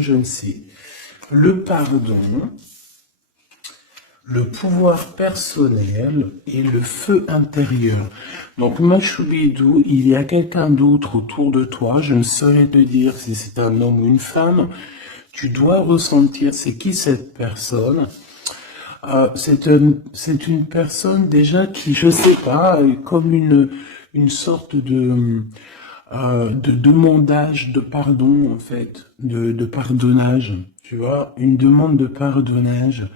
je ne sais. Le pardon, le pouvoir personnel et le feu intérieur. Donc, Machoubidou, il y a quelqu'un d'autre autour de toi. Je ne saurais te dire si c'est un homme ou une femme. Tu dois ressentir c'est qui cette personne. C'est une personne déjà qui, je sais pas, est comme une sorte de demandage de pardon, en fait, de pardonnage, tu vois, une demande de pardonnage.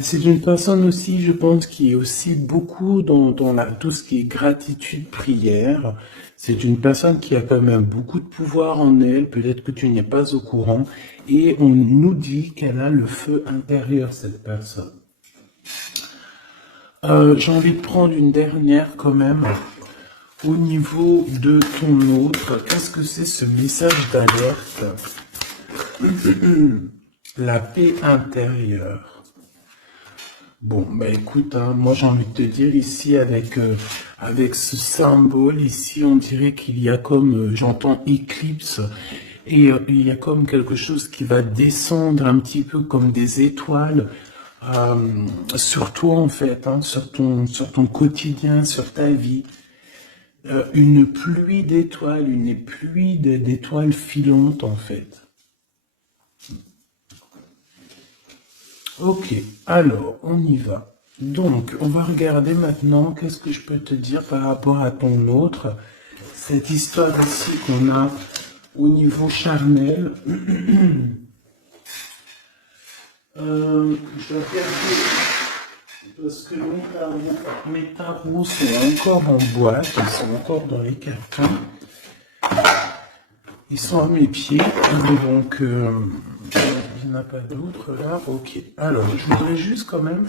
C'est une personne aussi, je pense, qui est aussi beaucoup dans tout ce qui est gratitude, prière. C'est une personne qui a quand même beaucoup de pouvoir en elle, peut-être que tu n'es pas au courant, et on nous dit qu'elle a le feu intérieur, cette personne. J'ai envie de prendre une dernière quand même. Au niveau de ton autre, qu'est-ce que c'est ce message d'alerte? La paix intérieure. Bon, bah écoute, hein, moi j'ai envie de te dire ici avec ce symbole ici, on dirait qu'il y a comme, j'entends éclipse, et il y a comme quelque chose qui va descendre un petit peu comme des étoiles sur toi en fait, hein, sur ton quotidien, sur ta vie. Une pluie d'étoiles, une pluie d'étoiles filantes en fait. Ok, alors on y va. Donc, on va regarder maintenant qu'est-ce que je peux te dire par rapport à ton autre. Cette histoire ici qu'on a au niveau charnel. Je vais regarder parce que mes tarots sont encore en boîte, ils sont encore dans les cartons. Ils sont à mes pieds, donc il n'y en a pas d'autres là. Ok, alors je voudrais juste quand même,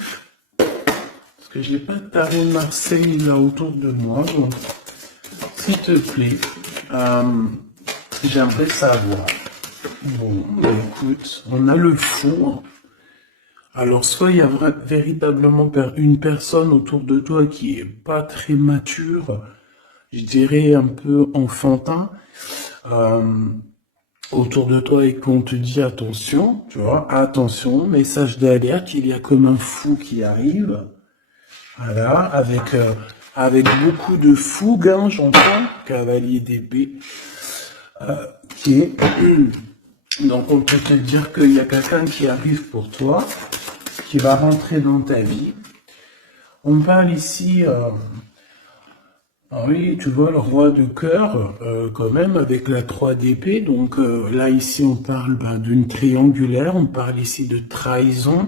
parce que je n'ai pas de tarot de Marseille là autour de moi, donc s'il te plaît, j'aimerais savoir. Bon, bah, écoute, on a le four. Alors soit il y a véritablement une personne autour de toi qui est pas très mature, je dirais un peu enfantin, autour de toi et qu'on te dit attention, tu vois, attention, message d'alerte, il y a comme un fou qui arrive, voilà, avec beaucoup de fougue, hein, j'entends, cavalier d'épée, qui est, donc on peut te dire qu'il y a quelqu'un qui arrive pour toi, qui va rentrer dans ta vie. On parle ici, ah oui, tu vois, le roi de cœur, quand même, avec la 3 d'épée. Donc là, ici, on parle d'une triangulaire, on parle ici de trahison.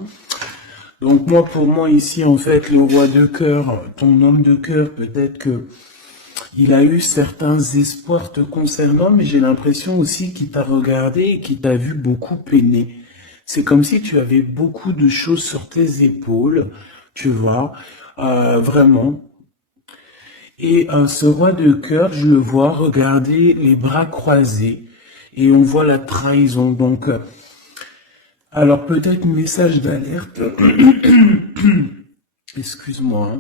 Donc moi, pour moi, ici, en fait, le roi de cœur, ton homme de cœur, peut-être que il a eu certains espoirs te concernant, mais j'ai l'impression aussi qu'il t'a regardé et qu'il t'a vu beaucoup peiner. C'est comme si tu avais beaucoup de choses sur tes épaules, tu vois, vraiment. Et ce roi de cœur, je le vois regarder les bras croisés et on voit la trahison. Donc, alors peut-être message d'alerte. Excuse-moi.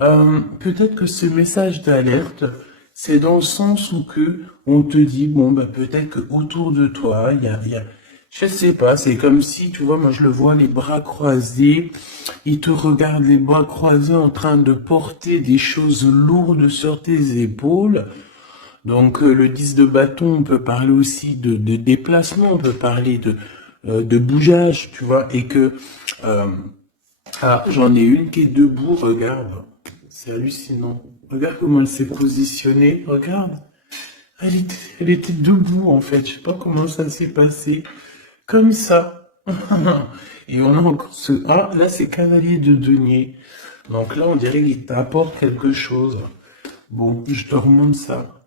Hein. Peut-être que ce message d'alerte, c'est dans le sens où que on te dit bon bah peut-être que autour de toi, il y a je sais pas, c'est comme si, tu vois, moi je le vois les bras croisés, il te regarde les bras croisés en train de porter des choses lourdes sur tes épaules. Donc le 10 de bâton, on peut parler aussi de déplacement, on peut parler de bougeage, tu vois, et que j'en ai une qui est debout, regarde, c'est hallucinant. Regarde comment elle s'est positionnée, regarde. Elle était debout en fait, je sais pas comment ça s'est passé. Comme ça. Et on a encore ce... Ah, là c'est cavalier de denier. Donc là on dirait qu'il t'apporte quelque chose. Bon, je te remonte ça.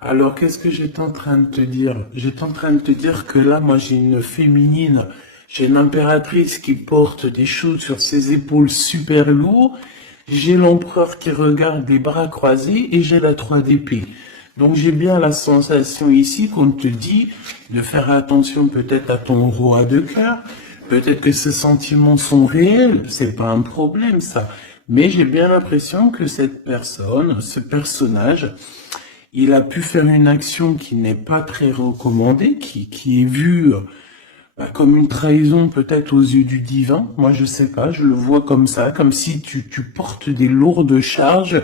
Alors qu'est-ce que j'étais en train de te dire? J'étais en train de te dire que là moi j'ai une féminine, j'ai l'impératrice qui porte des choses sur ses épaules super lourds. J'ai l'empereur qui regarde les bras croisés et j'ai la 3 d'épée. Donc j'ai bien la sensation ici qu'on te dit de faire attention peut-être à ton roi de cœur. Peut-être que ces sentiments sont réels, c'est pas un problème ça. Mais j'ai bien l'impression que cette personne, ce personnage, il a pu faire une action qui n'est pas très recommandée, qui est vue comme une trahison peut-être aux yeux du divin. Moi, je sais pas, je le vois comme ça, comme si tu portes des lourdes charges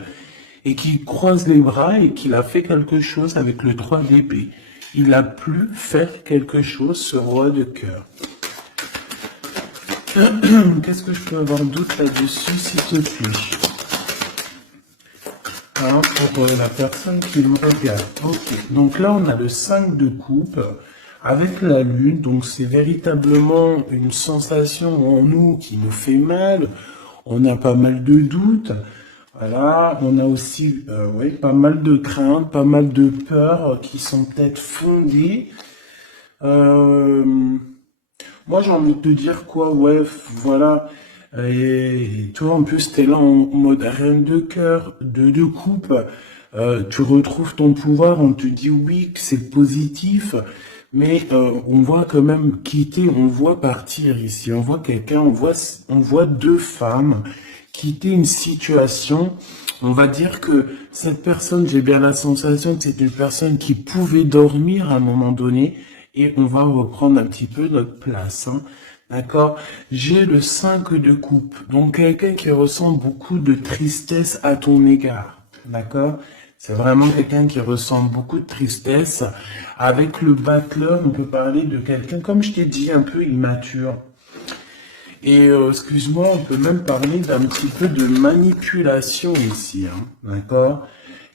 et qu'il croise les bras et qu'il a fait quelque chose avec le 3 d'épée. Il a pu faire quelque chose, ce roi de cœur. Qu'est-ce que je peux avoir doute là-dessus, s'il te plaît? Hein, pour la personne qui me regarde. Ok, donc là on a le 5 de coupe avec la lune, donc c'est véritablement une sensation en nous qui nous fait mal, on a pas mal de doutes, voilà, on a aussi oui, pas mal de craintes, pas mal de peurs qui sont peut-être fondées. Moi, j'ai envie de te dire quoi, ouais, voilà. Et toi, en plus, t'es là en mode reine de cœur, de coupe. Tu retrouves ton pouvoir, on te dit oui, que c'est positif, mais on voit quand même quitter, on voit partir ici. On voit quelqu'un, on voit deux femmes quitter une situation. On va dire que cette personne, j'ai bien la sensation que c'est une personne qui pouvait dormir à un moment donné, et on va reprendre un petit peu notre place, hein. D'accord? J'ai le 5 de coupe, donc quelqu'un qui ressent beaucoup de tristesse à ton égard. D'accord? C'est vraiment quelqu'un qui ressent beaucoup de tristesse. Avec le battleur, on peut parler de quelqu'un, comme je t'ai dit, un peu immature. Et excuse-moi, on peut même parler d'un petit peu de manipulation ici, hein. D'accord?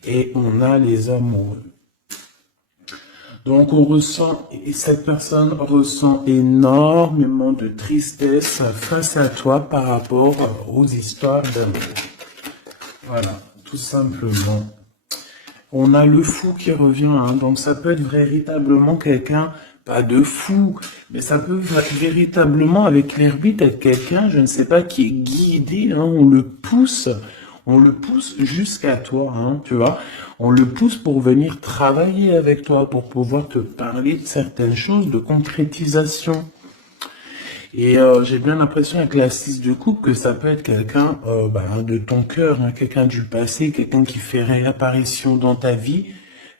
Et on a les amoureux. Donc on ressent, et cette personne ressent énormément de tristesse face à toi par rapport aux histoires d'amour. Voilà, tout simplement. On a le fou qui revient, hein, donc ça peut être véritablement quelqu'un, pas de fou, mais ça peut véritablement avec l'hermite être quelqu'un, je ne sais pas, qui est guidé, hein, on le pousse jusqu'à toi, hein, tu vois. On le pousse pour venir travailler avec toi, pour pouvoir te parler de certaines choses, de concrétisation. Et j'ai bien l'impression avec la 6 de coupe que ça peut être quelqu'un de ton cœur, hein, quelqu'un du passé, quelqu'un qui fait réapparition dans ta vie,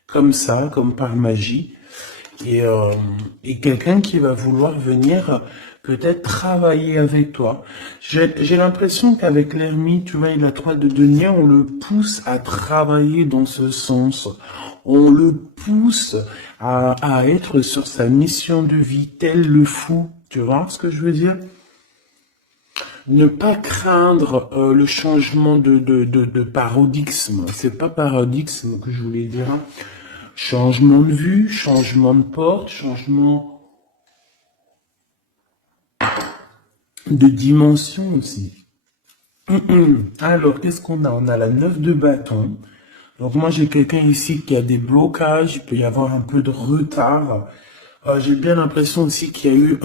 comme ça, comme par magie. Et quelqu'un qui va vouloir venir peut-être travailler avec toi. J'ai l'impression qu'avec l'ermite, tu vois, il a 3 de denier, on le pousse à travailler dans ce sens. On le pousse à être sur sa mission de vie, tel le fou. Tu vois ce que je veux dire? Ne pas craindre le changement de paradigme. C'est pas paradigme que je voulais dire, hein. Changement de vue, changement de porte, changement de dimension aussi. Alors, qu'est-ce qu'on a? On a la 9 de bâton. Donc moi, j'ai quelqu'un ici qui a des blocages, il peut y avoir un peu de retard. J'ai bien l'impression aussi qu'il y a eu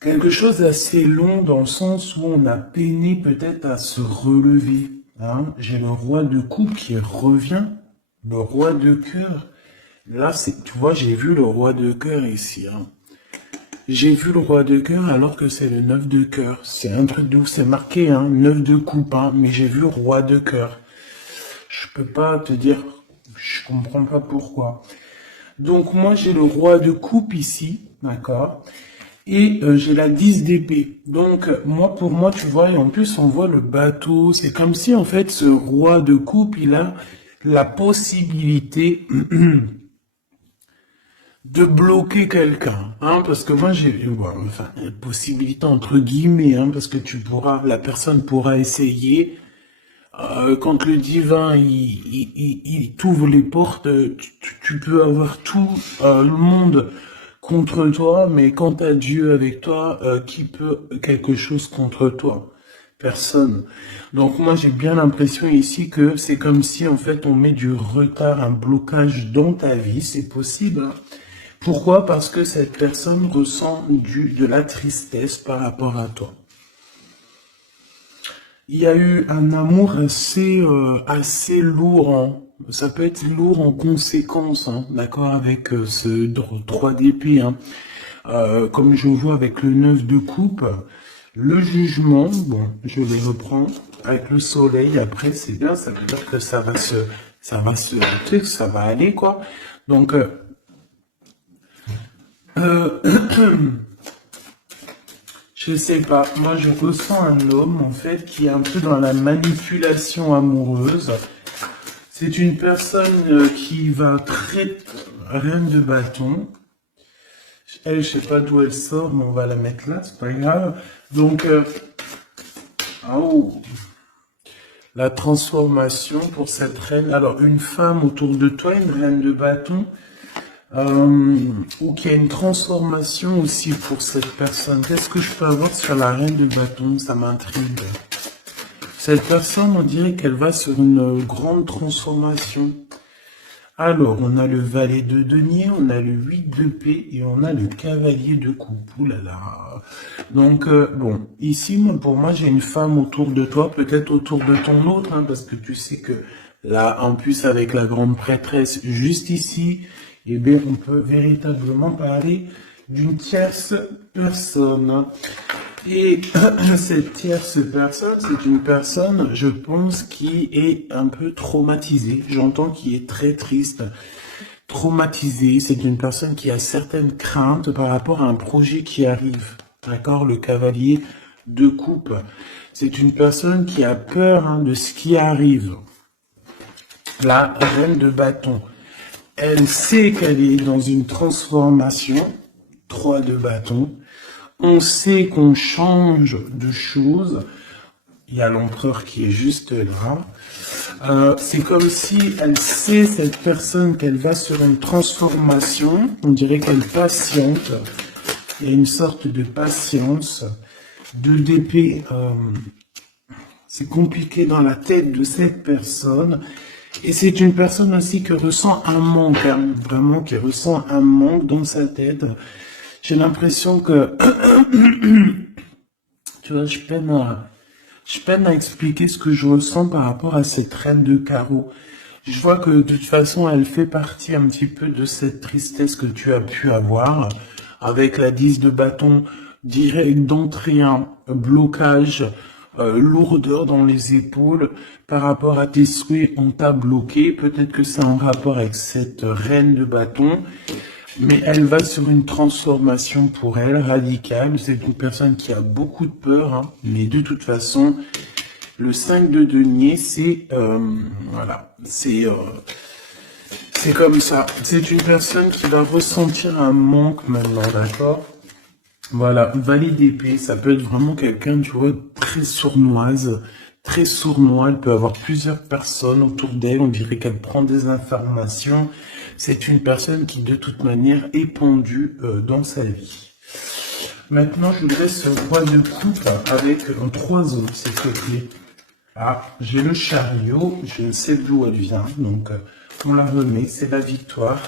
quelque chose d'assez long dans le sens où on a peiné peut-être à se relever, hein. J'ai le roi de coupe qui revient, le roi de cœur. Là, tu vois, j'ai vu le roi de cœur ici, hein. J'ai vu le roi de cœur alors que c'est le 9 de cœur. C'est un truc d'où c'est marqué, hein, 9 de coupe, hein, mais j'ai vu roi de cœur. Je peux pas te dire, je comprends pas pourquoi. Donc moi j'ai le roi de coupe ici, d'accord, et j'ai la 10 d'épée. Donc moi pour moi tu vois, et en plus on voit le bateau, c'est comme si en fait ce roi de coupe il a la possibilité de bloquer quelqu'un, hein, parce que moi j'ai, enfin, possibilité entre guillemets, hein, parce que la personne pourra essayer, quand le divin il t'ouvre les portes, tu peux avoir tout le monde contre toi, mais quand t'as Dieu avec toi, qui peut quelque chose contre toi? Personne. Donc moi j'ai bien l'impression ici que c'est comme si en fait on met du retard, un blocage dans ta vie, c'est possible, hein. Pourquoi? Parce que cette personne ressent de la tristesse par rapport à toi. Il y a eu un amour assez lourd, hein. Ça peut être lourd en conséquence, hein, d'accord, avec ce 3 d'épée, hein. Comme je vois avec le 9 de coupe, Le jugement, bon, je les reprends avec le soleil. Après, c'est bien, ça veut dire que tu sais, ça va aller, quoi. Donc, euh, je sais pas. Moi, je ressens un homme, en fait, qui est un peu dans la manipulation amoureuse. C'est une personne qui va très reine de bâton. Elle, je sais pas d'où elle sort, mais on va la mettre là, c'est pas grave. Donc, oh, la transformation pour cette reine. Alors, une femme autour de toi, une reine de bâton, ou qu'il y a une transformation aussi pour cette personne. Qu'est-ce que je peux avoir sur la reine de bâton? Ça m'intrigue. Cette personne, on dirait qu'elle va sur une grande transformation. Alors, on a le valet de denier, on a le 8 de paix et on a le cavalier de coupe. Ouh là là. Donc, bon, ici, pour moi, j'ai une femme autour de toi, peut-être autour de ton autre, hein, parce que tu sais que là, en plus, avec la grande prêtresse juste ici, eh bien, on peut véritablement parler d'une tierce personne. Et cette tierce personne, c'est une personne, je pense, qui est un peu traumatisée. J'entends qu'il est très triste, traumatisée. C'est une personne qui a certaines craintes par rapport à un projet qui arrive. D'accord? Le cavalier de coupe. C'est une personne qui a peur, hein, de ce qui arrive. La reine de bâton. Elle sait qu'elle est dans une transformation. 3 de bâton. On sait qu'on change de choses. Il y a l'empereur qui est juste là. C'est comme si elle sait, cette personne, qu'elle va sur une transformation. On dirait qu'elle patiente. Il y a une sorte de patience. 2 d'épée. C'est compliqué dans la tête de cette personne. Et c'est une personne aussi qui ressent un manque, hein, vraiment qui ressent un manque dans sa tête. J'ai l'impression que, tu vois, je peine à expliquer ce que je ressens par rapport à cette reine de carreau. Je vois que de toute façon, elle fait partie un petit peu de cette tristesse que tu as pu avoir, avec la 10 de bâton, direct d'entrée, un blocage, lourdeur dans les épaules, par rapport à tes souhaits, on t'a bloqué. Peut-être que c'est en rapport avec cette reine de bâton. Mais elle va sur une transformation pour elle, radicale. C'est une personne qui a beaucoup de peur, hein. Mais de toute façon, le 5 de denier, c'est... voilà, c'est comme ça. C'est une personne qui va ressentir un manque maintenant, d'accord? Voilà, valet d'épée, ça peut être vraiment quelqu'un, tu vois, très sournoise, très sournois. Elle peut avoir plusieurs personnes autour d'elle. On dirait qu'elle prend des informations. C'est une personne qui, de toute manière, est pendue dans sa vie. Maintenant, je voudrais ce roi de coupe avec 3 os, s'il te plaît. Ah, j'ai le chariot, je ne sais d'où elle vient, donc on la remet, c'est la victoire.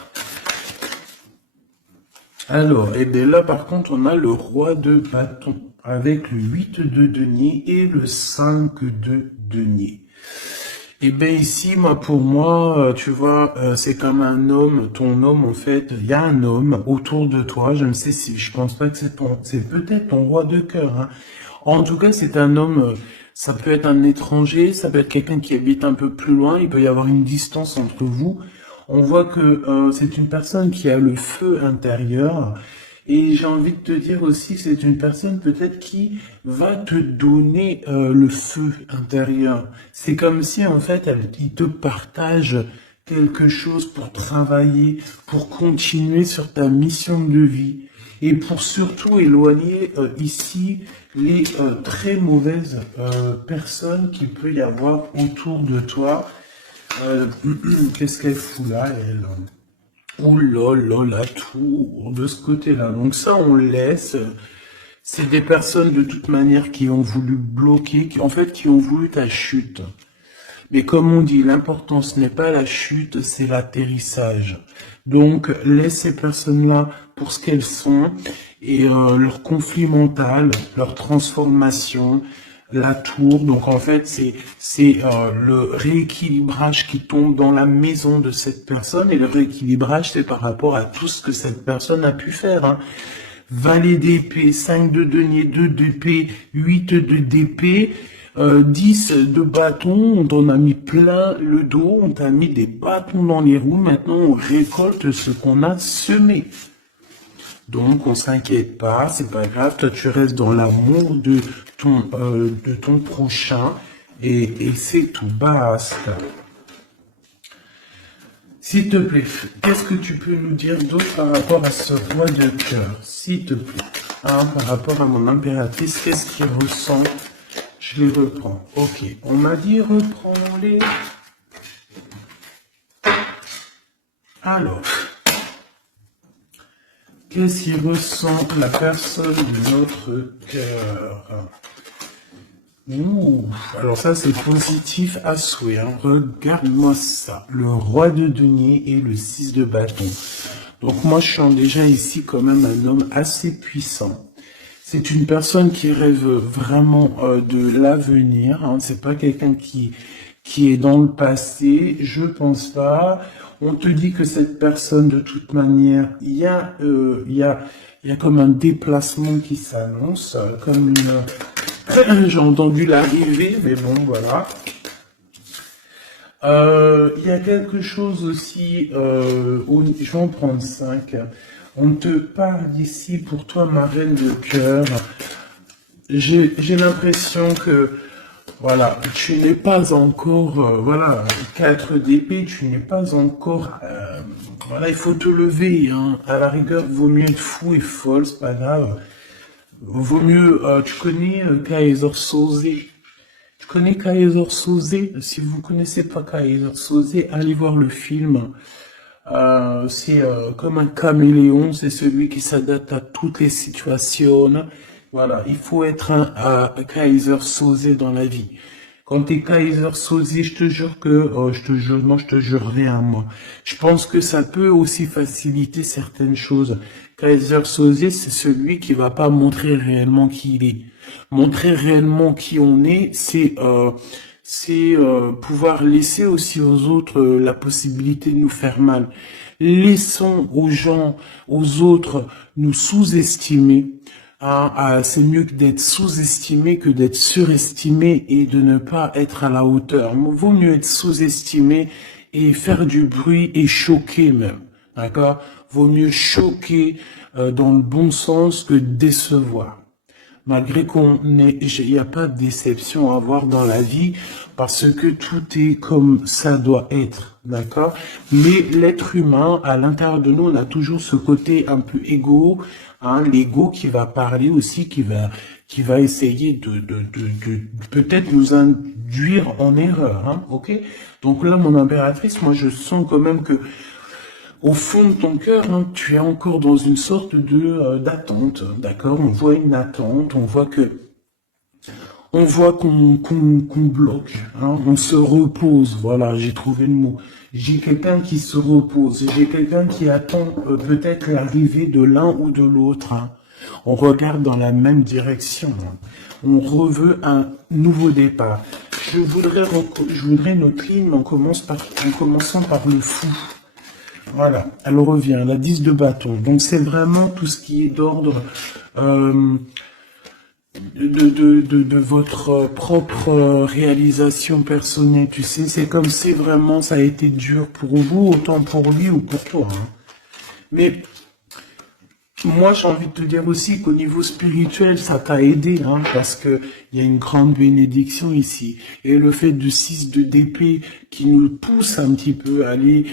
Alors, et bien là, par contre, on a le roi de bâton, avec le 8 de denier et le 5 de denier. Et bien ici, pour moi, tu vois, c'est comme un homme, ton homme, en fait, il y a un homme autour de toi, je ne sais si, je pense pas que c'est peut-être ton roi de cœur, hein. En tout cas, c'est un homme, ça peut être un étranger, ça peut être quelqu'un qui habite un peu plus loin, il peut y avoir une distance entre vous. On voit que c'est une personne qui a le feu intérieur. Et j'ai envie de te dire aussi, c'est une personne peut-être qui va te donner le feu intérieur. C'est comme si en fait, il te partage quelque chose pour travailler, pour continuer sur ta mission de vie. Et pour surtout éloigner ici les très mauvaises personnes qu'il peut y avoir autour de toi. Qu'est-ce qu'elle fout là, elle? Ouh là là, la tour de ce côté-là. Donc ça, on laisse. C'est des personnes de toute manière qui ont voulu bloquer, qui ont voulu ta chute. Mais comme on dit, l'important ce n'est pas la chute, c'est l'atterrissage. Donc laisse ces personnes-là pour ce qu'elles sont et leur conflit mental, leur transformation, la tour. Donc en fait, c'est le rééquilibrage qui tombe dans la maison de cette personne, et le rééquilibrage, c'est par rapport à tout ce que cette personne a pu faire, hein. valet d'épée, 5 de denier, 2 d'épée, 8 de d'épée, 10 de bâton, on t'en a mis plein le dos, on t'a mis des bâtons dans les roues, maintenant on récolte ce qu'on a semé. Donc on s'inquiète pas, c'est pas grave, toi tu restes dans l'amour de ton prochain et c'est tout, basta. S'il te plaît, qu'est-ce que tu peux nous dire d'autre par rapport à ce roi de cœur, s'il te plaît, hein, par rapport à mon impératrice, qu'est-ce qu'il ressent? Je les reprends. Ok, on m'a dit reprends-les. Alors, qu'est-ce qu'il ressent la personne de notre cœur? Ouh, alors ça c'est positif à souhait, hein. Regarde-moi ça, le roi de denier et le 6 de bâton. Donc moi je sens déjà ici quand même un homme assez puissant. C'est une personne qui rêve vraiment de l'avenir, hein. C'est pas quelqu'un qui est dans le passé, je pense pas. On te dit que cette personne de toute manière, il y a comme un déplacement qui s'annonce, comme une... J'ai entendu l'arrivée, mais bon, voilà. Il y a quelque chose aussi, je vais en prendre 5. On te parle ici pour toi, ma reine de cœur. J'ai l'impression que, voilà, tu n'es pas encore, voilà, 4 d'épée, tu n'es pas encore, voilà, il faut te lever, hein. À la rigueur, vaut mieux être fou et folle, c'est pas grave. Vaut mieux, tu connais Kaiser Soze. Tu connais Kaiser Soze? Si vous connaissez pas Kaiser Soze, allez voir le film. C'est comme un caméléon, c'est celui qui s'adapte à toutes les situations. Voilà, il faut être un Kaiser Soze dans la vie. Quand t'es Kaiser Soze, je te jure que, non, je te jure rien, moi. Je pense que ça peut aussi faciliter certaines choses. Kaiser Soze, c'est celui qui va pas montrer réellement qui il est. Montrer réellement qui on est, c'est pouvoir laisser aussi aux autres la possibilité de nous faire mal. Laissons aux gens, aux autres, nous sous-estimer. C'est mieux que d'être sous-estimé que d'être surestimé et de ne pas être à la hauteur. Vaut mieux être sous-estimé et faire du bruit et choquer même. D'accord? Vaut mieux choquer dans le bon sens que décevoir. Malgré il n'y a pas de déception à avoir dans la vie parce que tout est comme ça doit être, d'accord? Mais l'être humain, à l'intérieur de nous, on a toujours ce côté un peu égo, hein, l'ego qui va parler aussi, qui va essayer de peut-être nous induire en erreur, hein, ok? Donc là, mon impératrice, moi, je sens quand même que au fond de ton cœur, hein, tu es encore dans une sorte de d'attente, d'accord? On voit une attente, on voit qu'on bloque, hein, on se repose. Voilà, j'ai trouvé le mot. J'ai quelqu'un qui se repose, j'ai quelqu'un qui attend peut-être l'arrivée de l'un ou de l'autre. Hein. On regarde dans la même direction. Hein. On reveut un nouveau départ. Je voudrais notre ligne en commençant par le fou. Voilà, elle revient, la 10 de bâton. Donc c'est vraiment tout ce qui est d'ordre de votre propre réalisation personnelle. Tu sais, c'est comme si vraiment ça a été dur pour vous, autant pour lui ou pour toi. Hein. Mais moi, j'ai envie de te dire aussi qu'au niveau spirituel, ça t'a aidé, hein, parce que il y a une grande bénédiction ici. Et le fait du 6 d'épée qui nous pousse un petit peu à aller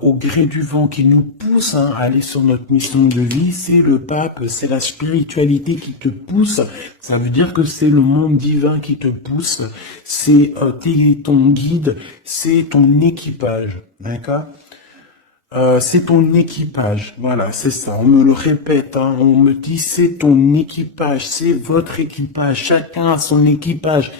au gré du vent, qui nous pousse à aller sur notre mission de vie, c'est le pape, c'est la spiritualité qui te pousse. Ça veut dire que c'est le monde divin qui te pousse, c'est ton guide, c'est ton équipage, d'accord? C'est ton équipage, voilà, c'est ça, on me le répète, hein, on me dit c'est ton équipage, c'est votre équipage, chacun a son équipage,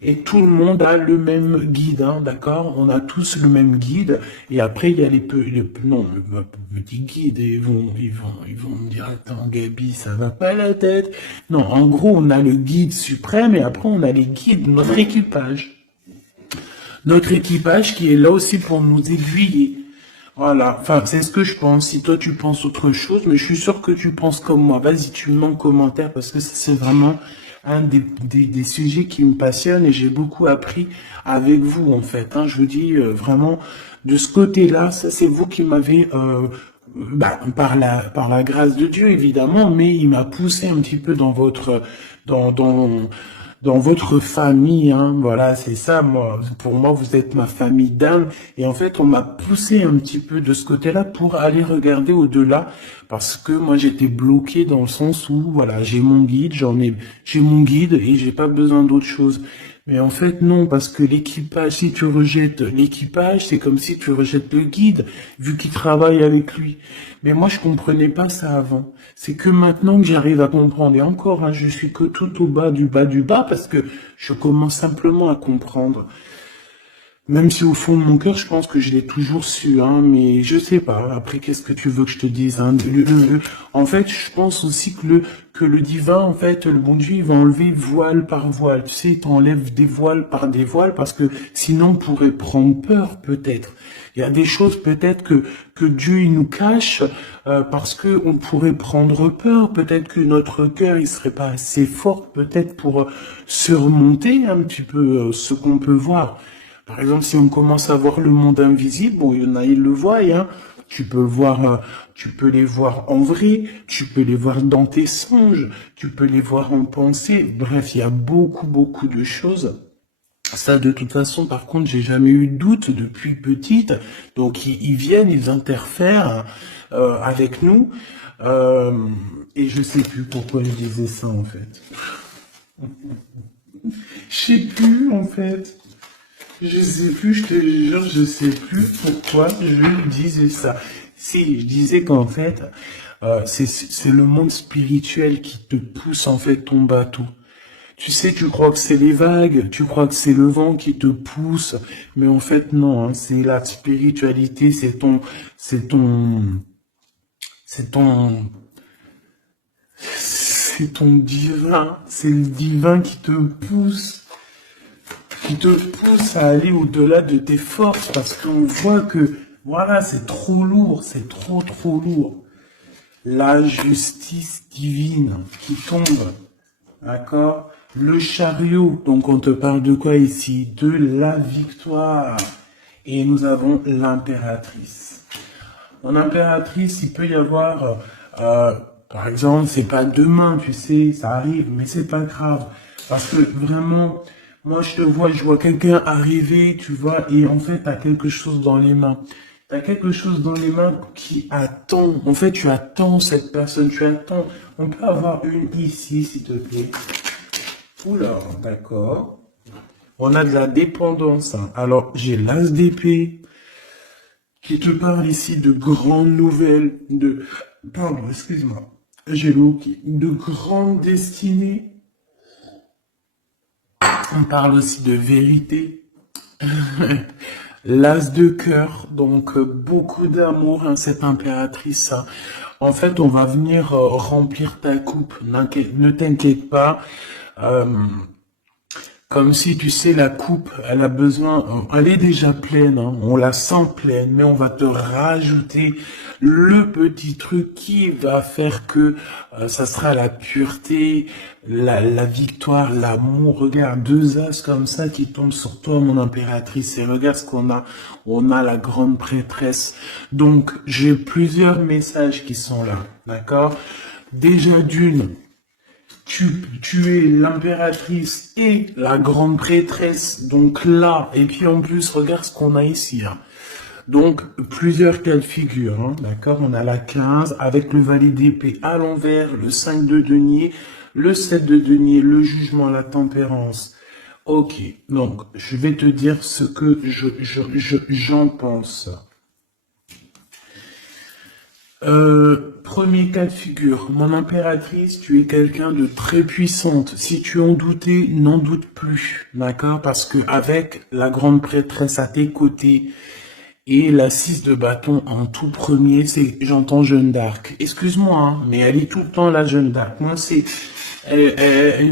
et tout le monde a le même guide, hein, d'accord? On a tous le même guide, et après il y a les petits guides, et ils vont me dire, attends Gabi, ça va pas la tête. Non, en gros, on a le guide suprême, et après on a les guides de notre équipage. Notre équipage qui est là aussi pour nous aiguiller. Voilà, enfin, c'est ce que je pense. Si toi tu penses autre chose, mais je suis sûr que tu penses comme moi. Vas-y, tu me mets en commentaire parce que ça, c'est vraiment un des sujets qui me passionne et j'ai beaucoup appris avec vous, en fait. Hein. Je vous dis vraiment, de ce côté-là, ça c'est vous qui m'avez, par la grâce de Dieu, évidemment, mais il m'a poussé un petit peu dans votre, dans, dans, dans votre famille, hein, voilà, c'est ça, moi, pour moi, vous êtes ma famille d'âme, et en fait, on m'a poussé un petit peu de ce côté-là pour aller regarder au-delà, parce que moi, j'étais bloqué dans le sens où, voilà, j'ai mon guide, j'ai mon guide, et j'ai pas besoin d'autre chose. Mais en fait, non, parce que l'équipage, si tu rejettes l'équipage, c'est comme si tu rejettes le guide, vu qu'il travaille avec lui. Mais moi, je comprenais pas ça avant. C'est que maintenant que j'arrive à comprendre, et encore, hein, je suis que tout au bas du bas du bas, parce que je commence simplement à comprendre. Même si au fond de mon cœur, je pense que je l'ai toujours su, hein, mais je sais pas. Après, qu'est-ce que tu veux que je te dise, hein? En fait, je pense aussi que le divin, en fait, le bon Dieu, il va enlever voile par voile. Tu sais, il t'enlève des voiles par des voiles parce que sinon, on pourrait prendre peur, peut-être. Il y a des choses, peut-être, que Dieu, il nous cache, parce que on pourrait prendre peur. Peut-être que notre cœur, il serait pas assez fort, peut-être, pour surmonter un petit peu ce qu'on peut voir. Par exemple, si on commence à voir le monde invisible, bon, il y en a, ils le voient, hein. Tu peux voir, tu peux les voir en vrai, tu peux les voir dans tes songes, tu peux les voir en pensée. Bref, il y a beaucoup, beaucoup de choses. Ça, de toute façon, par contre, j'ai jamais eu de doute depuis petite. Donc, ils viennent, ils interfèrent avec nous. Euh, et je sais plus pourquoi je disais ça, en fait. Je sais plus, en fait. Je sais plus, je te jure, je sais plus pourquoi je disais ça. Si, je disais qu'en fait, c'est le monde spirituel qui te pousse en fait ton bateau. Tu sais, tu crois que c'est les vagues, tu crois que c'est le vent qui te pousse, mais en fait non, hein, c'est la spiritualité, c'est ton, c'est ton, c'est ton divin, c'est le divin qui te pousse à aller au-delà de tes forces parce qu'on voit que, voilà, c'est trop lourd, c'est trop, trop lourd. La justice divine qui tombe, d'accord? Le chariot, donc on te parle de quoi ici? De la victoire. Et nous avons l'impératrice. En impératrice, il peut y avoir, par exemple, c'est pas demain, tu sais, ça arrive, mais c'est pas grave. Parce que vraiment, moi je vois quelqu'un arriver, tu vois, et en fait, t'as quelque chose dans les mains. T'as quelque chose dans les mains qui attend. En fait, tu attends cette personne, tu attends. On peut avoir une ici, s'il te plaît. Oula, d'accord. On a de la dépendance, hein. Alors, j'ai l'as d'épée qui te parle ici de grandes nouvelles, pardon, excuse-moi, j'ai l'outil, de grandes destinées. On parle aussi de vérité. L'as de cœur, donc beaucoup d'amour, hein, cette impératrice. Hein. En fait, on va venir remplir ta coupe. Ne t'inquiète pas. Euh, Comme si, tu sais, la coupe, elle a besoin, elle est déjà pleine, hein, on la sent pleine, mais on va te rajouter le petit truc qui va faire que ça sera la pureté, la victoire, l'amour. Regarde, deux as comme ça qui tombent sur toi, mon impératrice, et regarde ce qu'on a. On a la grande prêtresse. Donc, j'ai plusieurs messages qui sont là, d'accord? Déjà d'une, tu es l'impératrice et la grande prêtresse, donc là, et puis en plus, regarde ce qu'on a ici. Hein. Donc, plusieurs cas de figure, hein, d'accord? On a la 15 avec le valet d'épée à l'envers, le 5 de denier, le 7 de denier, le jugement, la tempérance. Ok, donc, je vais te dire ce que j'en pense. Premier cas de figure, mon impératrice, tu es quelqu'un de très puissante. Si tu en doutais, n'en doute plus, d'accord? Parce que avec la grande prêtresse à tes côtés et la 6 de bâton en tout premier, j'entends Jeanne d'Arc. Excuse-moi, hein, mais elle est tout le temps la Jeanne d'Arc. Moi,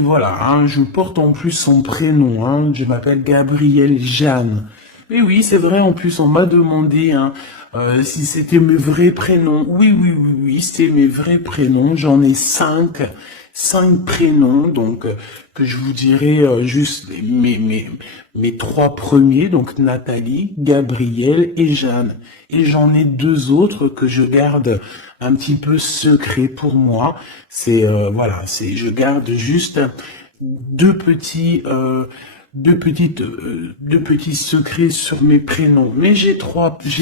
voilà, hein, je porte en plus son prénom, hein, je m'appelle Gabrielle Jeanne. Mais oui, c'est vrai, en plus, on m'a demandé, hein, Si c'était mes vrais prénoms, oui, oui, oui, oui, c'est mes vrais prénoms. J'en ai cinq prénoms, donc que je vous dirai juste mes trois premiers, donc Nathalie, Gabriel et Jeanne. Et j'en ai deux autres que je garde un petit peu secret pour moi. C'est voilà, je garde juste deux petits deux petits secrets sur mes prénoms. Mais j'ai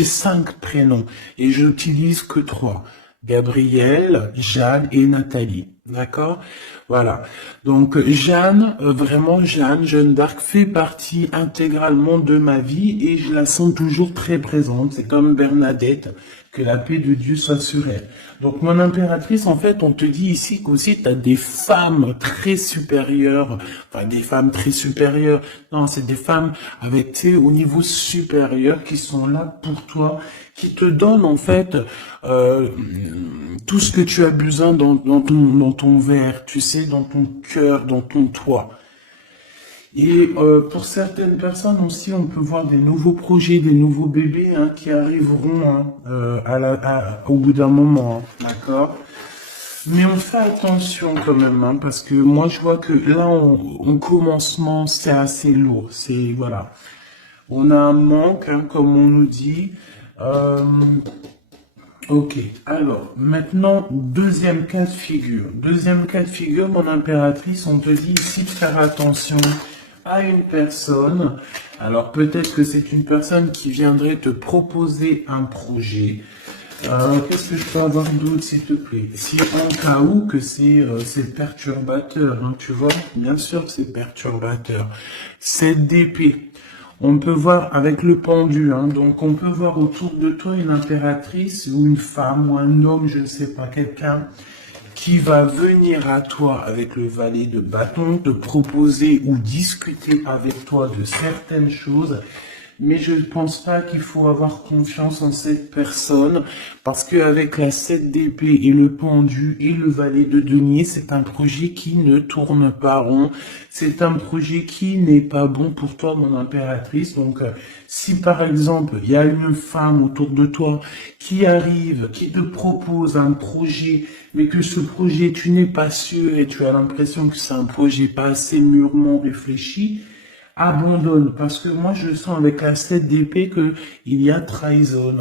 cinq prénoms et j'utilise que trois. Gabrielle, Jeanne et Nathalie. D'accord? Voilà. Donc Jeanne, vraiment Jeanne d'Arc fait partie intégralement de ma vie et je la sens toujours très présente. C'est comme Bernadette, que la paix de Dieu soit sur elle. Donc mon impératrice, en fait, on te dit ici qu'aussi tu as des femmes très supérieures, enfin des femmes très supérieures. Non, c'est des femmes avec, tu sais, au niveau supérieur qui sont là pour toi, qui te donnent en fait tout ce que tu as besoin dans ton verre, tu sais, dans ton cœur, dans ton toit. Et pour certaines personnes aussi, on peut voir des nouveaux projets, des nouveaux bébés hein, qui arriveront hein, au bout d'un moment, hein, d'accord? Mais on fait attention quand même, hein, parce que moi je vois que là, au commencement, c'est assez lourd. C'est voilà, on a un manque, hein, comme on nous dit. Euh, Ok, alors maintenant, deuxième cas de figure. Deuxième cas de figure, mon impératrice, on te dit ici de faire attention à une personne. Alors peut-être que c'est une personne qui viendrait te proposer un projet. Qu'est-ce que je peux avoir d'autre, s'il te plaît? Si en cas où que c'est perturbateur, hein, tu vois, bien sûr que c'est perturbateur. Cette d'épée. On peut voir avec le pendu, hein, donc on peut voir autour de toi une impératrice ou une femme ou un homme, je ne sais pas, quelqu'un qui va venir à toi avec le valet de bâton, te proposer ou discuter avec toi de certaines choses. Mais je ne pense pas qu'il faut avoir confiance en cette personne parce qu'avec la 7 d'épée et le pendu et le valet de denier, c'est un projet qui ne tourne pas rond. C'est un projet qui n'est pas bon pour toi, mon impératrice. Donc, si par exemple, il y a une femme autour de toi qui arrive, qui te propose un projet, mais que ce projet, tu n'es pas sûr et tu as l'impression que c'est un projet pas assez mûrement réfléchi, abandonne, parce que moi je sens avec la 7 d'épée que il y a trahison.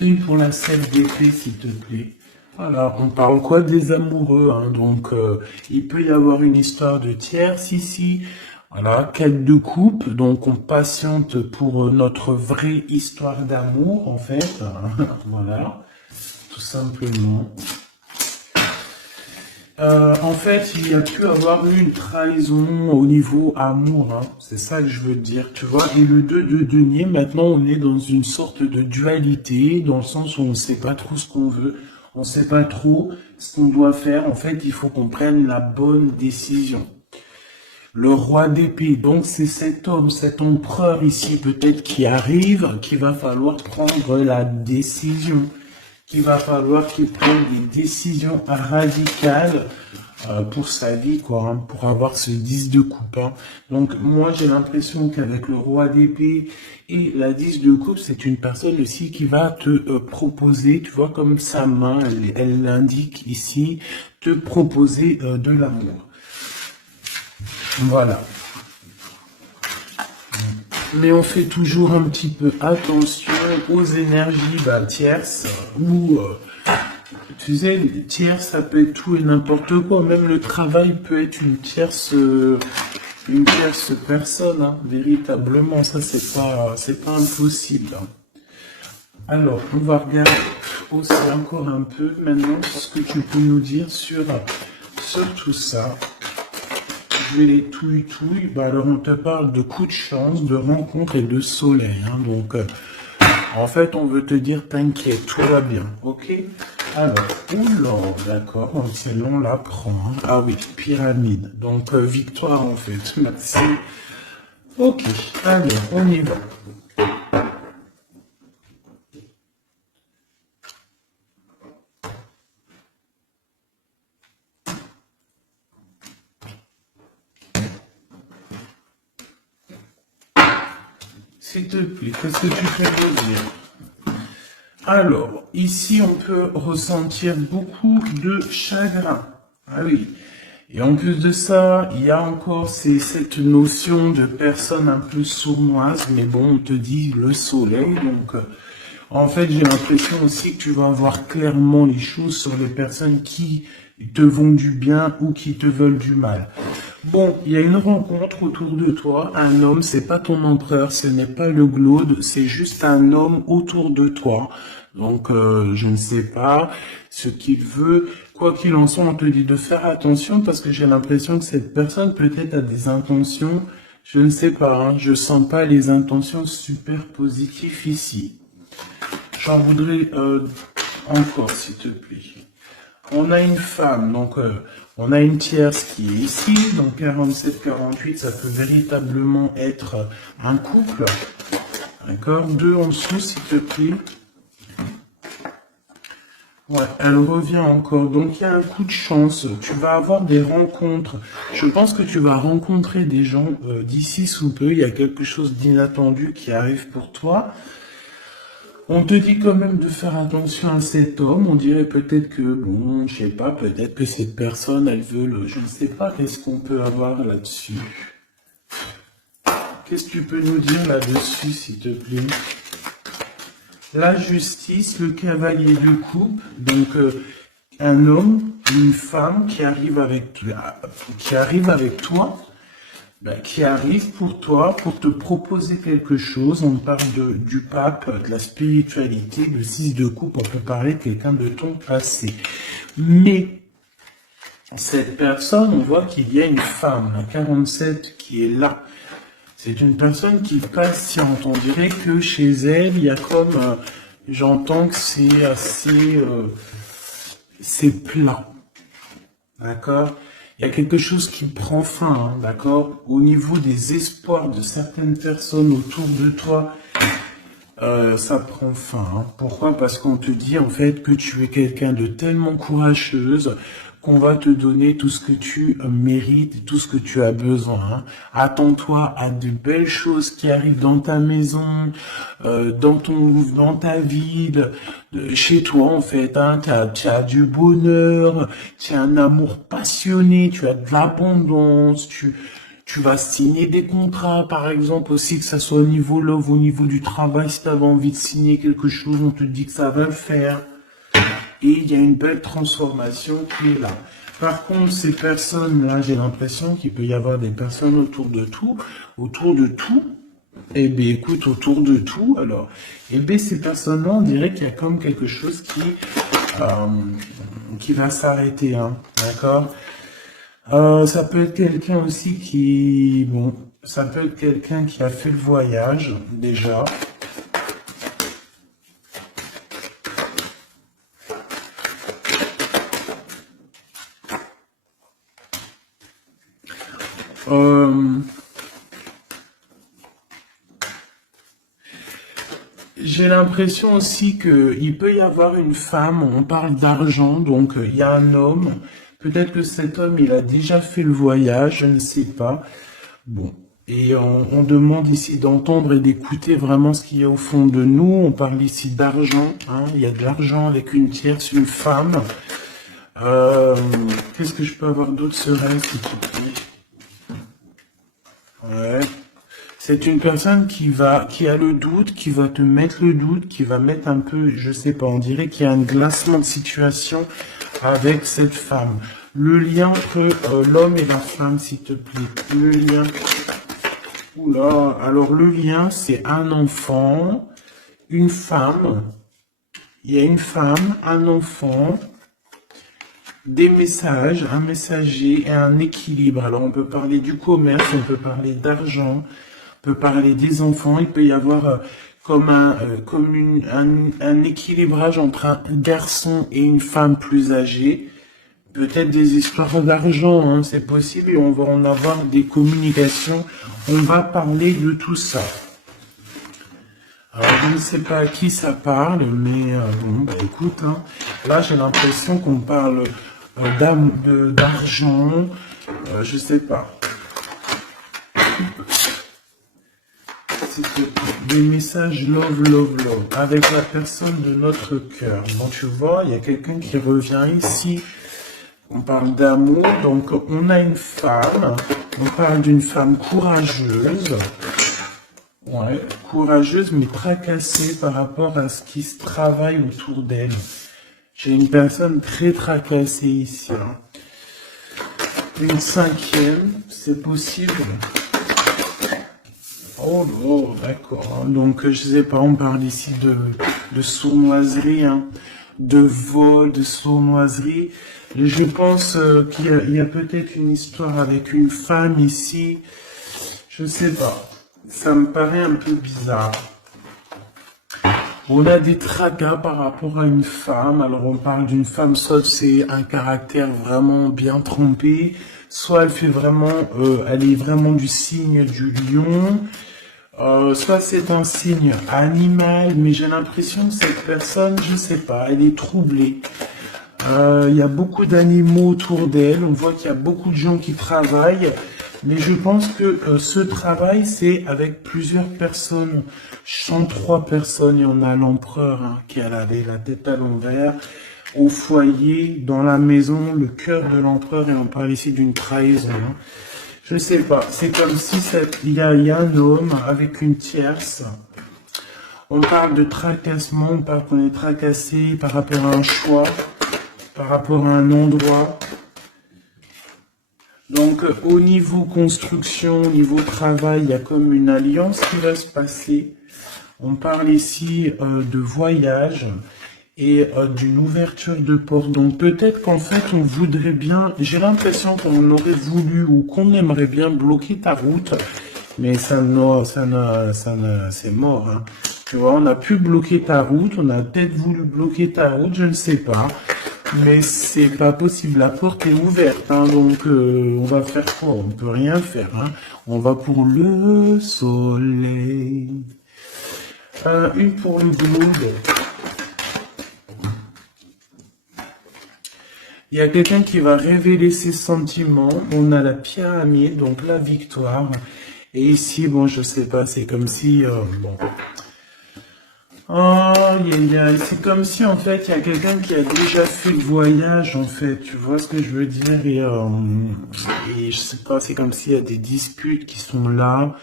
Une pour la 7 d'épée, s'il te plaît. Voilà, on parle quoi des amoureux, hein, donc il peut y avoir une histoire de tierce ici. Voilà, quête de coupe, donc on patiente pour notre vraie histoire d'amour, en fait. Voilà, tout simplement. En fait, il y a pu avoir eu une trahison au niveau amour, hein. C'est ça que je veux dire, tu vois. Et le 2 de denier, maintenant, on est dans une sorte de dualité, dans le sens où on ne sait pas trop ce qu'on veut, on ne sait pas trop ce qu'on doit faire. En fait, il faut qu'on prenne la bonne décision. Le roi d'épée, donc c'est cet homme, cet empereur ici, peut-être qui arrive, qu'il va falloir prendre la décision. Il va falloir qu'il prenne des décisions radicales pour sa vie, quoi, hein, pour avoir ce 10 de coupe. Hein. Donc moi j'ai l'impression qu'avec le roi d'épée et la 10 de coupe, c'est une personne aussi qui va te proposer, tu vois, comme sa main, elle l'indique ici, te proposer de l'amour. Voilà. Mais on fait toujours un petit peu attention aux énergies tierces ou tu sais, tierces ça peut être tout et n'importe quoi. Même le travail peut être une tierce personne, hein, véritablement. Ça c'est pas impossible. Hein. Alors on va regarder aussi encore un peu maintenant ce que tu peux nous dire sur tout ça. Les touilles. Alors on te parle de coups de chance, de rencontres et de soleil. Hein, donc, en fait, on veut te dire, t'inquiète, tout va bien. Ok. Alors, oula, d'accord, donc c'est long, là, prend. Hein. Ah oui, pyramide. Donc, victoire, en fait. Merci. Ok. Alors, on y va. S'il te plaît, qu'est-ce que tu fais de dire? Alors, ici, on peut ressentir beaucoup de chagrin. Ah oui. Et en plus de ça, il y a encore cette notion de personne un peu sournoise, mais bon, on te dit le soleil, donc en fait, j'ai l'impression aussi que tu vas voir clairement les choses sur les personnes qui te vont du bien ou qui te veulent du mal. Bon, il y a une rencontre autour de toi, un homme, c'est pas ton empereur, ce n'est pas le glaude, c'est juste un homme autour de toi. Donc, je ne sais pas ce qu'il veut. Quoi qu'il en soit, on te dit de faire attention parce que j'ai l'impression que cette personne peut-être a des intentions, je ne sais pas, hein, je sens pas les intentions super positives ici. J'en voudrais encore, s'il te plaît. On a une femme, donc on a une tierce qui est ici, donc 47-48, ça peut véritablement être un couple. D'accord, 2 en dessous, s'il te plaît. Ouais, elle revient encore. Donc, il y a un coup de chance. Tu vas avoir des rencontres. Je pense que tu vas rencontrer des gens d'ici sous peu. Il y a quelque chose d'inattendu qui arrive pour toi. On te dit quand même de faire attention à cet homme. On dirait peut-être que, bon, je sais pas, peut-être que cette personne, elle veut le... Je ne sais pas qu'est-ce qu'on peut avoir là-dessus. Qu'est-ce que tu peux nous dire là-dessus, s'il te plaît? La justice, le cavalier de coupe, donc un homme, une femme qui arrive avec toi, qui arrive pour toi, pour te proposer quelque chose. On parle du pape, de la spiritualité, le 6 de coupe, on peut parler de quelqu'un de ton passé. Mais cette personne, on voit qu'il y a une femme, la 47, qui est là. C'est une personne qui patiente. On dirait que chez elle, il y a comme... j'entends que c'est assez... c'est plat. D'accord? Il y a quelque chose qui prend fin, hein, d'accord? Au niveau des espoirs de certaines personnes autour de toi, ça prend fin. Hein. Pourquoi? Parce qu'on te dit en fait que tu es quelqu'un de tellement courageuse qu'on va te donner tout ce que tu mérites, tout ce que tu as besoin. Hein. Attends-toi à de belles choses qui arrivent dans ta maison, dans ta ville, chez toi en fait. Hein. Tu as du bonheur, tu as un amour passionné, tu as de l'abondance, tu vas signer des contrats, par exemple, aussi, que ça soit au niveau love, au niveau du travail. Si tu avais envie de signer quelque chose, on te dit que ça va le faire. Et il y a une belle transformation qui est là. Par contre, ces personnes-là, j'ai l'impression qu'il peut y avoir des personnes autour de tout. Eh bien, écoute, autour de tout, alors, eh bien, ces personnes-là, on dirait qu'il y a comme quelque chose qui va s'arrêter, hein, d'accord? Ça peut être quelqu'un aussi ça peut être quelqu'un qui a fait le voyage, déjà. J'ai l'impression aussi qu'il peut y avoir une femme, on parle d'argent, donc il y a un homme, peut-être que cet homme, il a déjà fait le voyage, je ne sais pas. Bon, et on demande ici d'entendre et d'écouter vraiment ce qu'il y a au fond de nous. On parle ici d'argent, hein, il y a de l'argent avec une tierce, une femme. Qu'est-ce que je peux avoir d'autre serein, s'il te plaît? Ouais. C'est une personne qui a le doute, qui va te mettre le doute, qui va mettre un peu, je sais pas, on dirait qu'il y a un glacement de situation avec cette femme. Le lien entre l'homme et la femme, s'il te plaît. Le lien. Oula, alors le lien, c'est un enfant, une femme. Il y a une femme, un enfant, des messages, un messager et un équilibre. Alors on peut parler du commerce, on peut parler d'argent, on peut parler des enfants. Il peut y avoir comme un équilibrage entre un garçon et une femme plus âgée. Peut-être des histoires d'argent, hein, c'est possible, et on va en avoir des communications. On va parler de tout ça. Alors, je ne sais pas à qui ça parle, mais bon, bah écoute, hein, là j'ai l'impression qu'on parle d'argent, je sais pas. s'il te plaît. Des messages love, love, love. Avec la personne de notre cœur. Bon, tu vois, il y a quelqu'un qui revient ici. On parle d'amour, donc on a une femme. On parle d'une femme courageuse. Ouais, courageuse mais tracassée par rapport à ce qui se travaille autour d'elle. J'ai une personne très tracassée ici. Hein. Une cinquième, c'est possible. Oh, oh d'accord. Donc, je sais pas, on parle ici de sournoiserie, hein, de vol, de sournoiserie. Je pense qu'il y a peut-être une histoire avec une femme ici. Je sais pas. Ça me paraît un peu bizarre. On a des tracas par rapport à une femme. Alors on parle d'une femme, soit c'est un caractère vraiment bien trempé, soit elle fait vraiment, elle est vraiment du signe du lion, soit c'est un signe animal, mais j'ai l'impression que cette personne, je sais pas, elle est troublée. Il y a beaucoup d'animaux autour d'elle, on voit qu'il y a beaucoup de gens qui travaillent, mais je pense que ce travail, c'est avec plusieurs personnes. Je sens 3 personnes, il y en a l'empereur hein, qui a la tête à l'envers, au foyer, dans la maison, le cœur de l'empereur, et on parle ici d'une trahison. Hein. Je sais pas, c'est comme si il y a un homme avec une tierce. On parle de tracassement, on parle qu'on est tracassé par rapport à un choix, par rapport à un endroit. Donc, au niveau construction, au niveau travail, il y a comme une alliance qui va se passer. On parle ici de voyage et d'une ouverture de porte. Donc, peut-être qu'en fait, on voudrait bien, j'ai l'impression qu'on aurait voulu ou qu'on aimerait bien bloquer ta route, mais c'est mort. Hein. Tu vois, on a pu bloquer ta route, on a peut-être voulu bloquer ta route, je ne sais pas. Mais c'est pas possible, la porte est ouverte, hein, donc on va faire quoi? On peut rien faire, hein. On va pour le soleil. Une pour le globe. Il y a quelqu'un qui va révéler ses sentiments. On a la pyramide, donc la victoire. Et ici, bon, je sais pas, c'est comme si, bon. Oh, c'est comme si en fait il y a quelqu'un qui a déjà fait le voyage en fait, tu vois ce que je veux dire et je sais pas, c'est comme s'il y a des disputes qui sont là,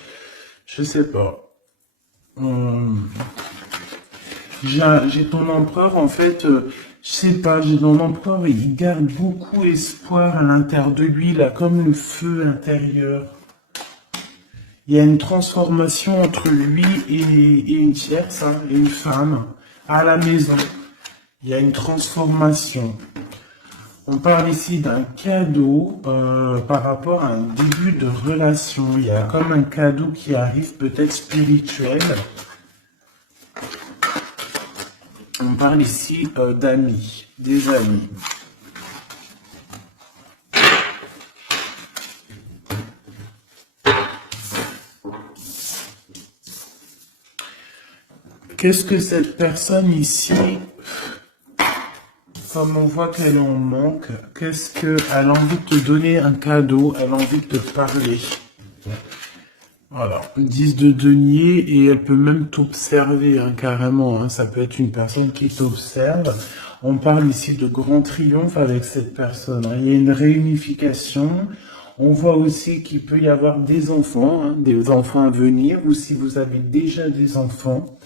je sais pas. J'ai ton empereur en fait, je sais pas, j'ai ton empereur et il garde beaucoup espoir à l'intérieur de lui là, comme le feu intérieur. Il y a une transformation entre lui et une tierce, hein, et une femme, à la maison. Il y a une transformation. On parle ici d'un cadeau par rapport à un début de relation. Il y a comme un cadeau qui arrive, peut-être spirituel. On parle ici d'amis, des amis. Qu'est-ce que cette personne ici, comme on voit qu'elle en manque, qu'est-ce qu'elle a envie de te donner un cadeau, elle a envie de te parler. Voilà, 10 de denier et elle peut même t'observer hein, carrément, hein. Ça peut être une personne qui t'observe. On parle ici de grand triomphe avec cette personne, hein. Il y a une réunification. On voit aussi qu'il peut y avoir des enfants à venir ou si vous avez déjà des enfants.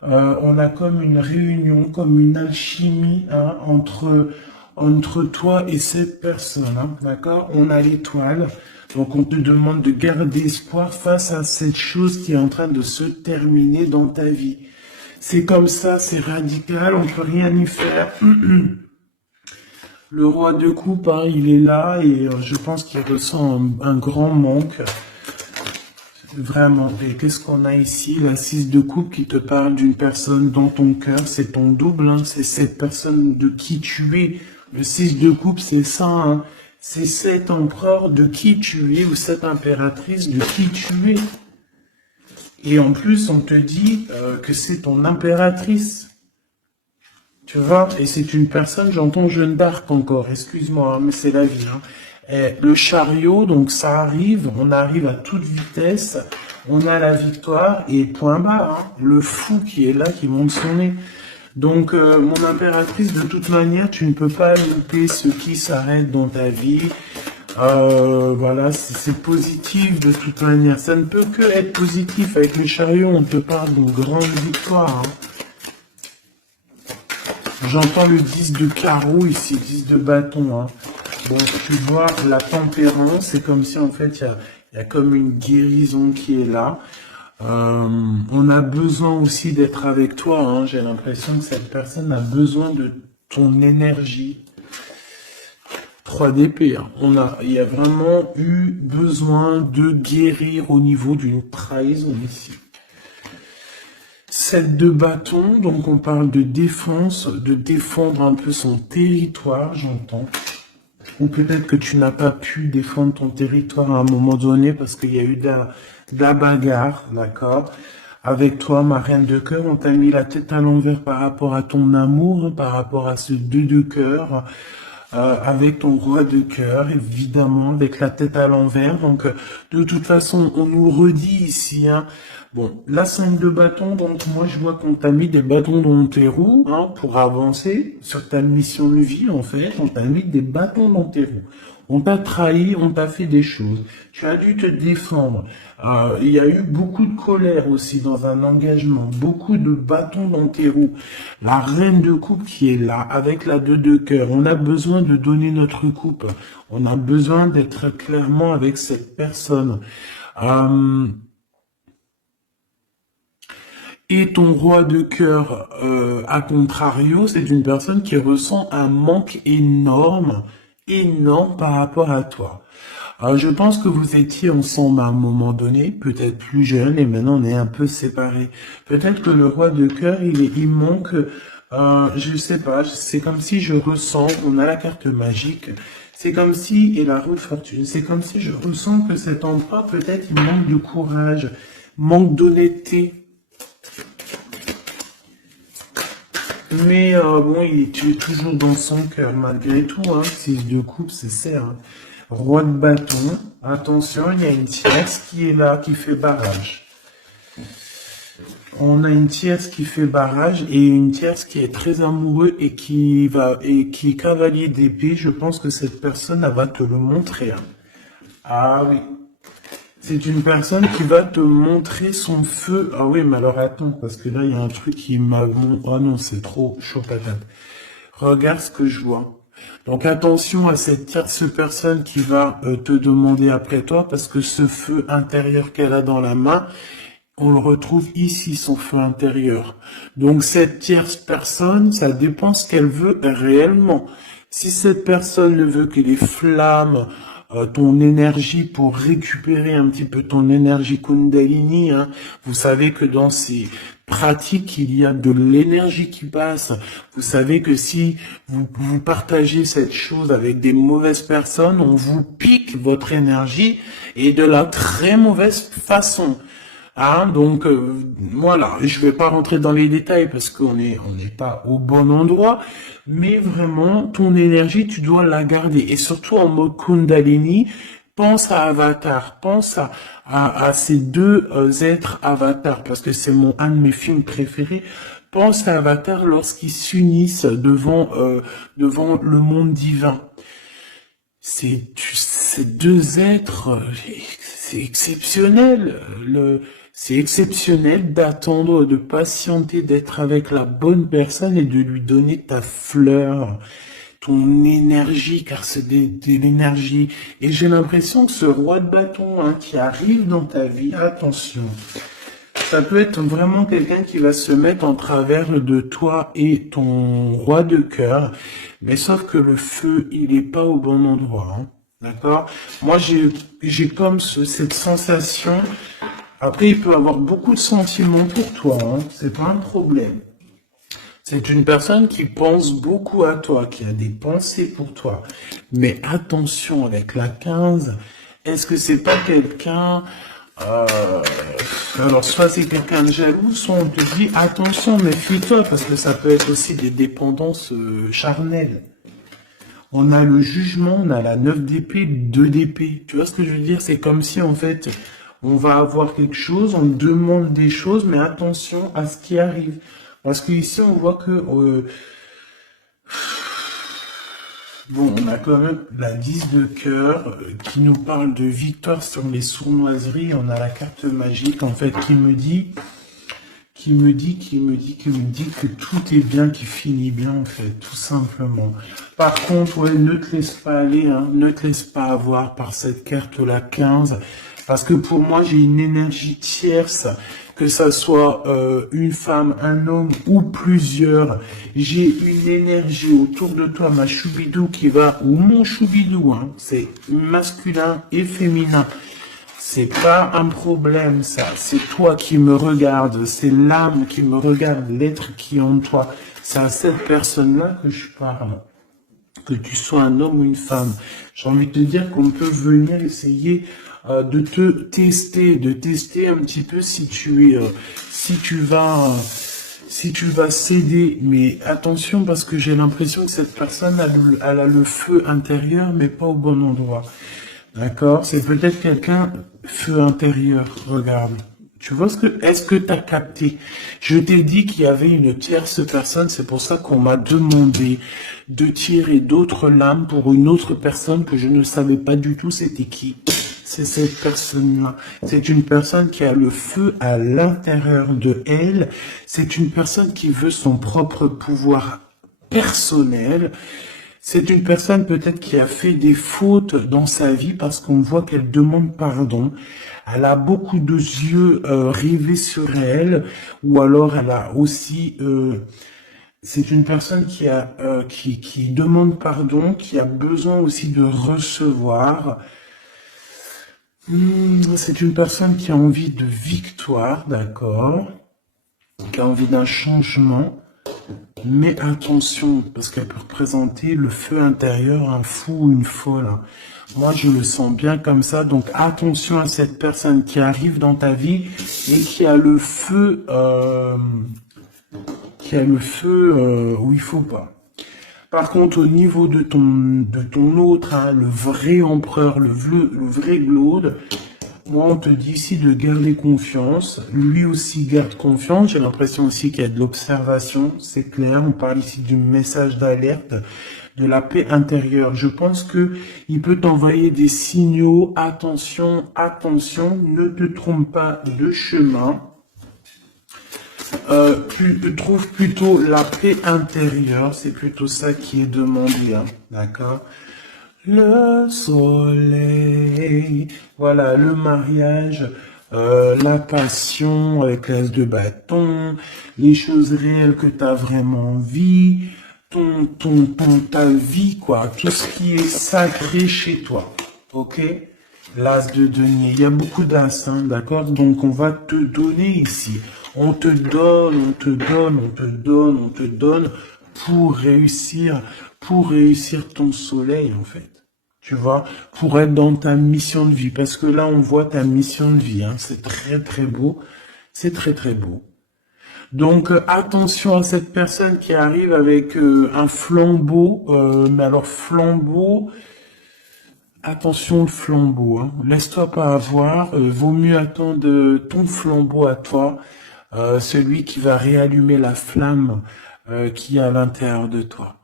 On a comme une réunion, comme une alchimie hein, entre toi et cette personne, hein, d'accord? On a l'étoile, donc on te demande de garder espoir face à cette chose qui est en train de se terminer dans ta vie. C'est comme ça, c'est radical, on peut rien y faire. Le roi de coupe, hein, il est là et je pense qu'il ressent un grand manque. Vraiment. Et qu'est-ce qu'on a ici? La 6 de coupe qui te parle d'une personne dans ton cœur. C'est ton double, hein. C'est cette personne de qui tu es. Le 6 de coupe, c'est ça, hein. C'est cet empereur de qui tu es ou cette impératrice de qui tu es. Et en plus, on te dit que c'est ton impératrice. Tu vois? Et c'est une personne, j'entends Jeanne d'Arc encore, excuse-moi, hein, mais c'est la vie, hein. Et le chariot, donc ça arrive, on arrive à toute vitesse, on a la victoire et point barre, hein. Le fou qui est là, qui monte son nez. Donc, mon impératrice, de toute manière, tu ne peux pas louper ce qui s'arrête dans ta vie. Voilà, c'est positif de toute manière. Ça ne peut que être positif. Avec le chariot, on te parle d'une grande victoire, hein. J'entends le 10 de carreau ici, 10 de bâton, hein. Bon, tu vois, la tempérance, c'est comme si en fait, il y a comme une guérison qui est là. On a besoin aussi d'être avec toi, hein. J'ai l'impression que cette personne a besoin de ton énergie. 3 d'épée, hein. Il y a vraiment eu besoin de guérir au niveau d'une trahison ici. 7 de bâton, donc on parle de défense, de défendre un peu son territoire, j'entends. Ou peut-être que tu n'as pas pu défendre ton territoire à un moment donné parce qu'il y a eu de la bagarre, d'accord? Avec toi, ma reine de cœur, on t'a mis la tête à l'envers par rapport à ton amour, par rapport à ce 2 de cœur, avec ton roi de cœur, évidemment, avec la tête à l'envers. Donc, de toute façon, on nous redit ici, hein. Bon, la 5 de bâton, donc moi je vois qu'on t'a mis des bâtons dans tes roues, hein, pour avancer sur ta mission de vie, en fait. On t'a mis des bâtons dans tes roues. On t'a trahi, on t'a fait des choses. Tu as dû te défendre. Il y a eu beaucoup de colère aussi dans un engagement. Beaucoup de bâtons dans tes roues. La reine de coupe qui est là, avec la 2 de cœur. On a besoin de donner notre coupe. On a besoin d'être clairement avec cette personne. Et ton roi de cœur, à contrario, c'est une personne qui ressent un manque énorme par rapport à toi. Je pense que vous étiez ensemble à un moment donné, peut-être plus jeune, et maintenant on est un peu séparés. Peut-être que le roi de cœur, il manque, je sais pas, c'est comme si je ressens, on a la carte magique, c'est comme si, et la roue de fortune, c'est comme si je ressens que cet empereur, peut-être, il manque de courage, manque d'honnêteté. Mais bon, tu es toujours dans son cœur, malgré tout, hein. 6 de coupe, c'est ça, hein. Roi de bâton, attention, il y a une tierce qui est là, qui fait barrage. On a une tierce qui fait barrage et une tierce qui est très amoureux et qui est cavalier d'épée. Je pense que cette personne, elle va te le montrer, hein. Ah oui. C'est une personne qui va te montrer son feu. Ah oui, mais alors attends, parce que là, il y a un truc qui m'a... Ah non, c'est trop chaud patate. Regarde ce que je vois. Donc attention à cette tierce personne qui va te demander après toi, parce que ce feu intérieur qu'elle a dans la main, on le retrouve ici, son feu intérieur. Donc cette tierce personne, ça dépend ce qu'elle veut réellement. Si cette personne ne veut que les flammes, ton énergie pour récupérer un petit peu ton énergie Kundalini, hein. Vous savez que dans ces pratiques, il y a de l'énergie qui passe. Vous savez que si vous partagez cette chose avec des mauvaises personnes, on vous pique votre énergie et de la très mauvaise façon. Hein, donc voilà, je vais pas rentrer dans les détails parce qu'on n'est pas au bon endroit, mais vraiment ton énergie tu dois la garder et surtout en mode Kundalini. Pense à Avatar, pense à ces deux êtres Avatar parce que c'est un de mes films préférés. Pense à Avatar lorsqu'ils s'unissent devant le monde divin. Ces deux êtres, c'est exceptionnel. C'est exceptionnel d'attendre, de patienter, d'être avec la bonne personne et de lui donner ta fleur, ton énergie, car c'est de l'énergie. Et j'ai l'impression que ce roi de bâton, hein, qui arrive dans ta vie, attention, ça peut être vraiment quelqu'un qui va se mettre en travers de toi et ton roi de cœur, mais sauf que le feu, il est pas au bon endroit, hein. D'accord? Moi, j'ai comme cette sensation. Après, il peut avoir beaucoup de sentiments pour toi, hein. C'est pas un problème. C'est une personne qui pense beaucoup à toi, qui a des pensées pour toi. Mais attention avec la 15, est-ce que c'est pas quelqu'un... alors, soit c'est quelqu'un de jaloux, soit on te dit, attention, méfie-toi, parce que ça peut être aussi des dépendances charnelles. On a le jugement, on a la 9 d'épée, 2 d'épée. Tu vois ce que je veux dire? C'est comme si, en fait, on va avoir quelque chose, on demande des choses, mais attention à ce qui arrive. Parce que ici, on voit que... bon, on a quand même la 10 de cœur qui nous parle de victoire sur les sournoiseries. On a la carte magique, en fait, qui me dit que tout est bien, qui finit bien, en fait, tout simplement. Par contre, ouais, ne te laisse pas aller, hein, ne te laisse pas avoir par cette carte-là 15, parce que pour moi, j'ai une énergie tierce, que ça soit une femme, un homme ou plusieurs. J'ai une énergie autour de toi, ma choubidou qui va, ou mon choubidou, hein, c'est masculin et féminin. C'est pas un problème, ça. C'est toi qui me regardes. C'est l'âme qui me regarde, l'être qui est en toi. C'est à cette personne-là que je parle. Que tu sois un homme ou une femme. J'ai envie de te dire qu'on peut venir essayer de te tester, de tester un petit peu si tu vas céder. Mais attention, parce que j'ai l'impression que cette personne elle a le feu intérieur, mais pas au bon endroit. D'accord? C'est peut-être quelqu'un, feu intérieur, regarde. Tu vois est-ce que t'as capté? Je t'ai dit qu'il y avait une tierce personne, c'est pour ça qu'on m'a demandé de tirer d'autres lames pour une autre personne que je ne savais pas du tout c'était qui. C'est cette personne-là. C'est une personne qui a le feu à l'intérieur de elle. C'est une personne qui veut son propre pouvoir personnel. C'est une personne peut-être qui a fait des fautes dans sa vie parce qu'on voit qu'elle demande pardon. Elle a beaucoup de yeux rivés sur elle, ou alors elle a aussi... c'est une personne qui demande pardon, qui a besoin aussi de recevoir. C'est une personne qui a envie de victoire, d'accord, qui a envie d'un changement. Mais attention, parce qu'elle peut représenter le feu intérieur, un fou ou une folle. Moi, je le sens bien comme ça. Donc, attention à cette personne qui arrive dans ta vie et qui a le feu, où il faut pas. Par contre, au niveau de ton autre, hein, le vrai empereur, le vrai Glaude, moi, on te dit ici de garder confiance. Lui aussi garde confiance. J'ai l'impression aussi qu'il y a de l'observation. C'est clair. On parle ici du message d'alerte, de la paix intérieure. Je pense que il peut t'envoyer des signaux. Attention, attention. Ne te trompe pas de chemin. Tu trouves plutôt la paix intérieure. C'est plutôt ça qui est demandé. Hein. D'accord? Le soleil, voilà, le mariage, la passion avec l'as de bâton, les choses réelles que tu as vraiment envie, ta vie, quoi, tout ce qui est sacré chez toi, ok? L'as de denier, il y a beaucoup d'as, hein, d'accord? Donc on va te donner ici, on te donne pour réussir ton soleil, en fait. Tu vois, pour être dans ta mission de vie. Parce que là, on voit ta mission de vie. Hein. C'est très, très beau. C'est très, très beau. Donc, attention à cette personne qui arrive avec un flambeau. Mais alors, flambeau... Attention, le flambeau. Hein. Laisse-toi pas avoir. Vaut mieux attendre ton flambeau à toi. Celui qui va réallumer la flamme qui est à l'intérieur de toi.